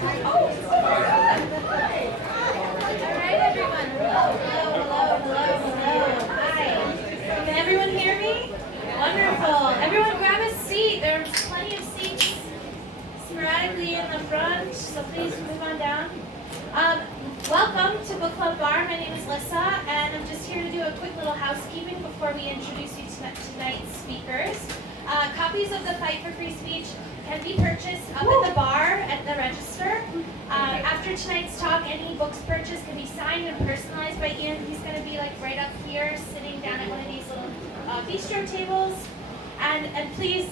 Oh, all right, everyone. Hello. Hi. Can everyone hear me? Wonderful. Everyone grab a seat. There are plenty of seats sporadically in the front, so please move on down. Welcome to Book Club Bar. My name is Lissa, and I'm just here to do a quick little housekeeping before we introduce you to tonight's speakers. Copies of The Fight for Free Speech can be purchased up at the bar at the register. After tonight's talk, any books purchased can be signed and personalized by Ian. He's going to be like right up here, sitting down at one of these little bistro tables. And please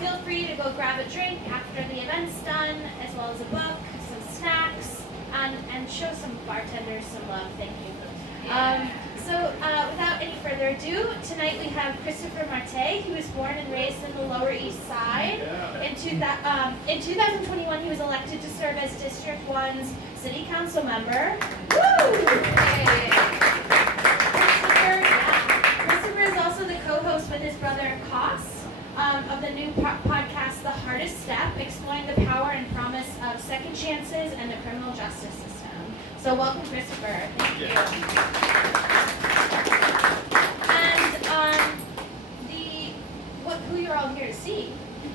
feel free to go grab a drink after the event's done, as well as a book, some snacks, and show some bartenders some love. Thank you. So without any further ado, tonight we have Christopher Mart, who was born and raised in the Lower East Side. In 2021, he was elected to serve as District 1's City Council member. Woo! Christopher is also the co-host with his brother Koss of the new podcast, The Hardest Step, exploring the power and promise of second chances and the criminal justice system. So welcome, Christopher. Thank you. And who you're all here to see,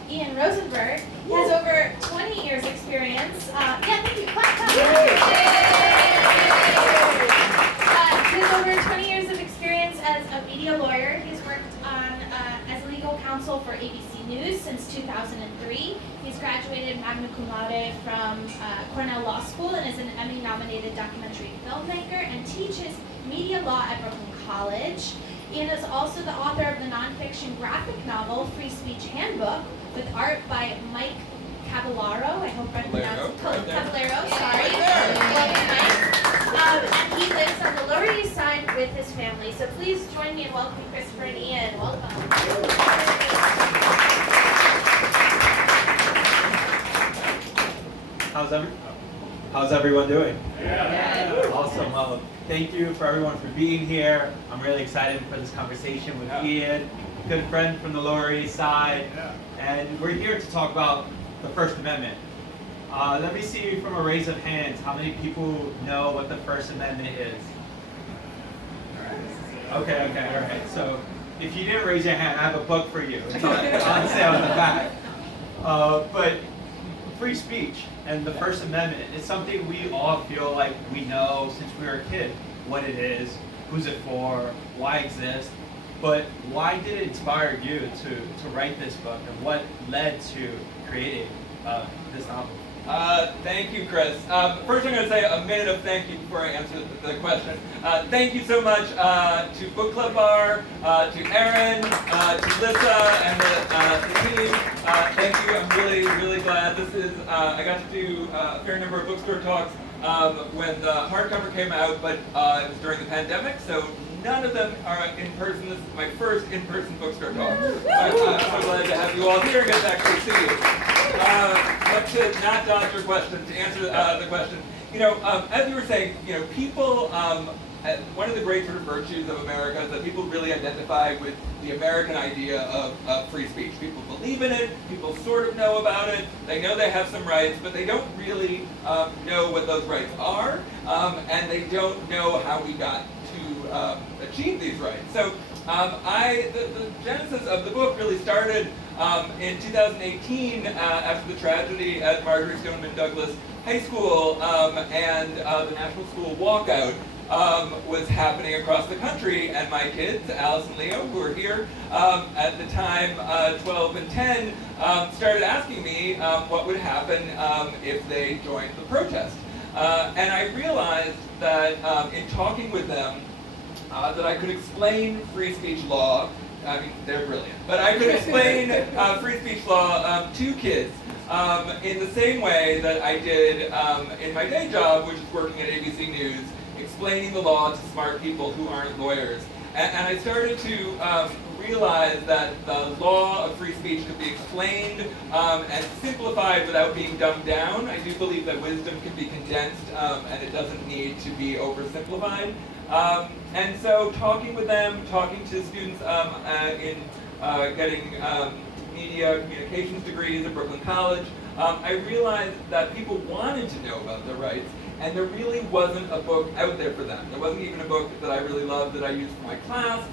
Ian Rosenberg, has over 20 years experience. Thank you. Clap. He has over 20 years of experience as a media lawyer. He's worked as legal counsel for ABC News since 2003. He's graduated magna cum laude from Cornell Law School and is an Emmy-nominated documentary filmmaker and teaches media law at Brooklyn College. Ian is also the author of the nonfiction graphic novel Free Speech Handbook with art by Mike Caballero. I hope I'm pronouncing it. Caballero, sorry. And he lives on the Lower East Side with his family. So please join me in welcoming Christopher and Ian. Welcome. How's everyone doing? Yeah. Awesome. Well, thank you for everyone for being here. I'm really excited for this conversation with Ian, good friend from the Lower East Side, and we're here to talk about the First Amendment. Let me see from a raise of hands how many people know what the First Amendment is. Okay, all right. So if you didn't raise your hand, I have a book for you. It's on sale in the back. But free speech and the First Amendment is something we all feel like we know since we were a kid, what it is, who's it for, why it exists. But why did it inspire you to write this book, and what led to creating this novel? Thank you, Chris. First, I'm going to say a minute of thank you before I answer the question. Thank you so much to Book Club Bar, to Aaron, to Lissa, and the team. Thank you. I'm really glad. This is, I got to do a fair number of bookstore talks when the hardcover came out, but it was during the pandemic, so none of them are in person. This is my first in-person bookstore talk. I'm so glad to have you all here and get to actually see you. But to not dodge your question, to answer the question, as you were saying, people, one of the great sort of virtues of America is that people really identify with the American idea of free speech. People believe in it, people sort of know about it, they know they have some rights, but they don't really know what those rights are, and they don't know how we got to achieve these rights. So the genesis of the book really started in 2018 after the tragedy at Marjorie Stoneman Douglas High School and the National School walkout was happening across the country, and my kids, Alice and Leo, who are here at the time, 12 and 10, started asking me what would happen if they joined the protest. And I realized that in talking with them, that I could explain free speech law. I mean, they're brilliant. But I could explain free speech law to kids in the same way that I did in my day job, which is working at ABC News, explaining the law to smart people who aren't lawyers. And I started to realize that the law of free speech could be explained and simplified without being dumbed down. I do believe that wisdom can be condensed and it doesn't need to be oversimplified. And so talking with them, talking to students in getting media communications degrees at Brooklyn College, I realized that people wanted to know about their rights, and there really wasn't a book out there for them. There wasn't even a book that I really loved that I used for my class,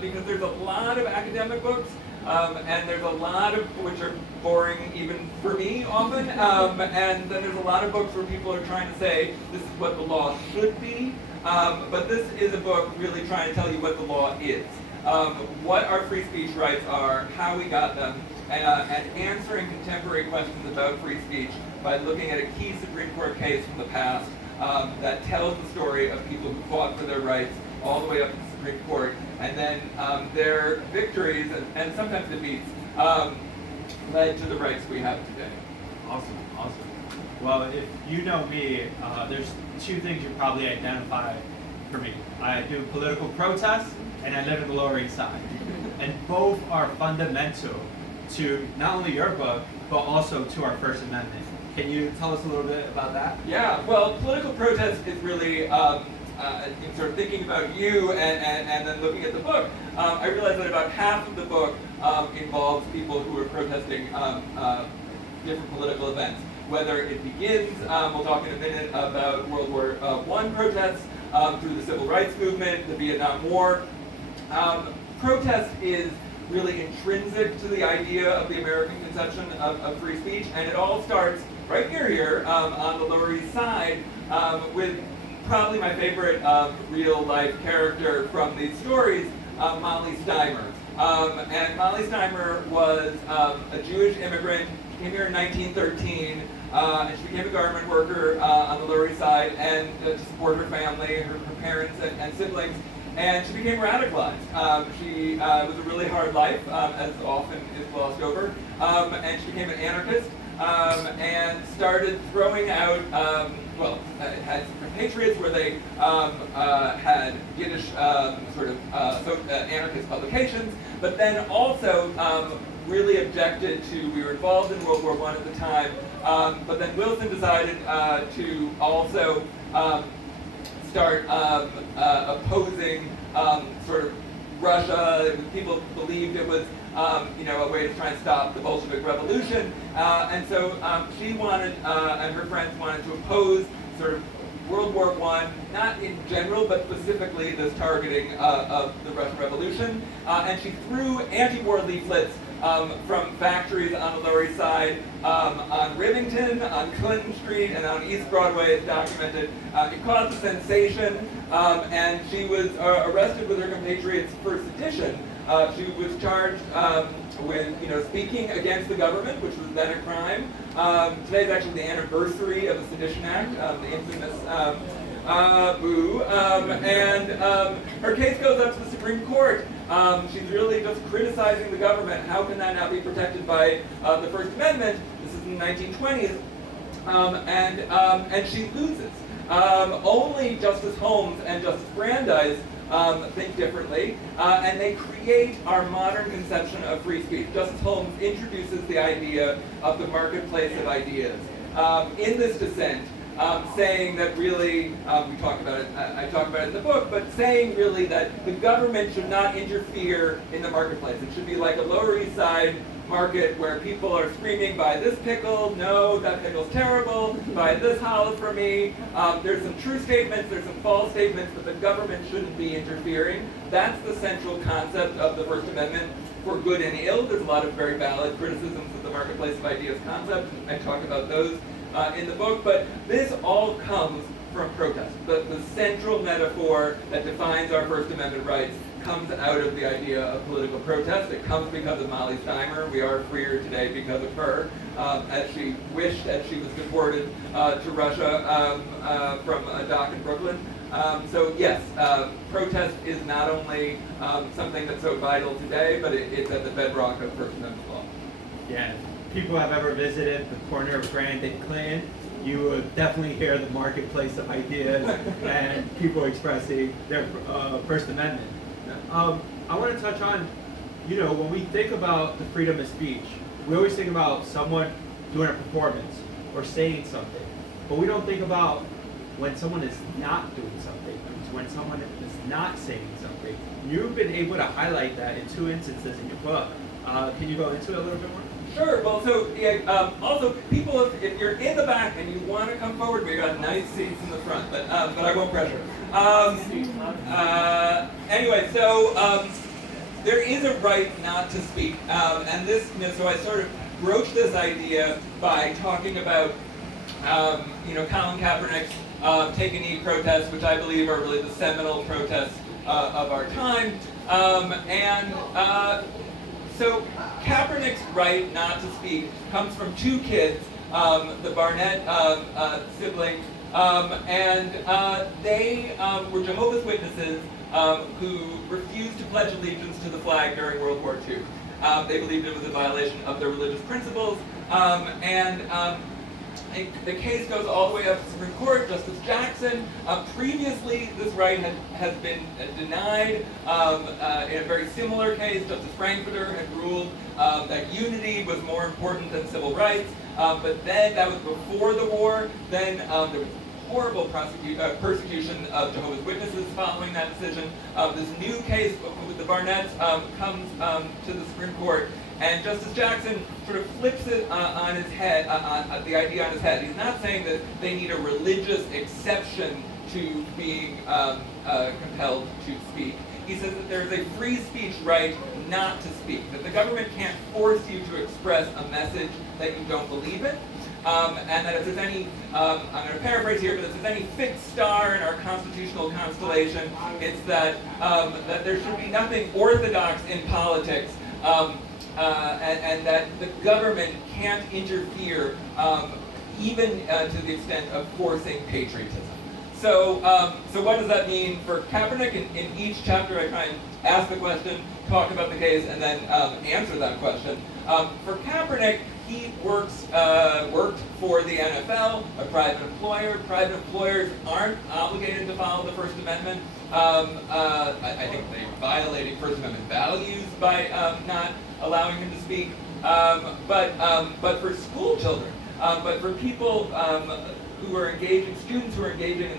because there's a lot of academic books, and there's a lot of which are boring even for me often, and then there's a lot of books where people are trying to say this is what the law should be, but this is a book really trying to tell you what the law is, what our free speech rights are, how we got them, and answering contemporary questions about free speech by looking at a key Supreme Court case from the past that tells the story of people who fought for their rights all the way up to the Supreme Court, and then their victories and sometimes defeats led to the rights we have today. Awesome, awesome. Well, if you know me, there's two things you probably identify for me. I do political protests, and I live in the Lower East Side. And both are fundamental to not only your book, but also to our First Amendment. Can you tell us a little bit about that? Yeah, well, political protest is really in sort of thinking about you and then looking at the book. I realized that about half of the book involves people who are protesting different political events. Whether it begins, we'll talk in a minute about World War I protests, through the Civil Rights Movement, the Vietnam War. Protest is really intrinsic to the idea of the American conception of free speech, and it all starts right here on the Lower East Side with probably my favorite real-life character from these stories, Molly Steimer. And Molly Steimer was a Jewish immigrant, came here in 1913, and she became a garment worker on the Lower East Side and to support her family, her parents and siblings. And she became radicalized. She was a really hard life, as often is glossed over, and she became an anarchist and started throwing out, had some compatriots where they had Yiddish anarchist publications, but then also really objected to, we were involved in World War I at the time, but then Wilson decided to also start opposing sort of Russia. People believed it was a way to try and stop the Bolshevik Revolution, and so she wanted and her friends wanted to oppose sort of World War I, not in general, but specifically this targeting of the Russian Revolution, and she threw anti-war leaflets from factories on the Lower East Side, on Rivington, on Clinton Street, and on East Broadway. It's documented. It caused a sensation, and she was arrested with her compatriots for sedition. She was charged with, speaking against the government, which was then a crime. Today is actually the anniversary of the Sedition Act, the infamous boo. And her case goes up to the Supreme Court. She's really just criticizing the government. How can that not be protected by the First Amendment? This is in the 1920s. And she loses. Only Justice Holmes and Justice Brandeis think differently, and they create our modern conception of free speech. Justice Holmes introduces the idea of the marketplace of ideas in this dissent, saying that really, we talk about it, I talk about it in the book, but saying really that the government should not interfere in the marketplace. It should be like a Lower East Side market where people are screaming, buy this pickle, no, that pickle's terrible, buy this challah for me. There's some true statements, there's some false statements, but the government shouldn't be interfering. That's the central concept of the First Amendment, for good and ill. There's a lot of very valid criticisms of the marketplace of ideas concept. I talk about those in the book, but this all comes from protest. The central metaphor that defines our First Amendment rights comes out of the idea of political protest. It comes because of Molly Steimer. We are freer today because of her, as she wished that she was deported to Russia from a dock in Brooklyn. So yes, protest is not only something that's so vital today, but it's at the bedrock of First Amendment law. Yeah, if people have ever visited the corner of Grant and Clinton, you would definitely hear the marketplace of ideas and people expressing their First Amendment. I want to touch on, when we think about the freedom of speech, we always think about someone doing a performance or saying something, but we don't think about when someone is not doing something, when someone is not saying something. You've been able to highlight that in two instances in your book. Can you go into it a little bit more? Sure. Well, so yeah, also people, if you're in the back and you want to come forward, we got nice seats in the front, but I won't pressure. Anyway, so there is a right not to speak, and this, so I sort of broached this idea by talking about, Colin Kaepernick's Take a Knee protests, which I believe are really the seminal protests of our time, So Kaepernick's right not to speak comes from two kids, the Barnett siblings, and they were Jehovah's Witnesses who refused to pledge allegiance to the flag during World War II. They believed it was a violation of their religious principles, the case goes all the way up to the Supreme Court. Justice Jackson, previously this right has been denied. In a very similar case, Justice Frankfurter had ruled that unity was more important than civil rights. But then, that was before the war, then there was horrible persecution of Jehovah's Witnesses following that decision. This new case with the Barnetts comes to the Supreme Court, and Justice Jackson sort of flips it on his head, the idea on his head. He's not saying that they need a religious exception to being compelled to speak. He says that there is a free speech right not to speak, that the government can't force you to express a message that you don't believe in. And that if there's any, I'm going to paraphrase here, but if there's any fixed star in our constitutional constellation, it's that that there should be nothing orthodox in politics, and that the government can't interfere, even to the extent of forcing patriotism. So, so what does that mean for Kaepernick? In each chapter, I try and ask the question, talk about the case, and then answer that question. For Kaepernick, he worked for the NFL, a private employer. Private employers aren't obligated to follow the First Amendment. I think they're violating First Amendment values by not allowing him to speak. But for school children, but for people who are engaging, students who are engaging in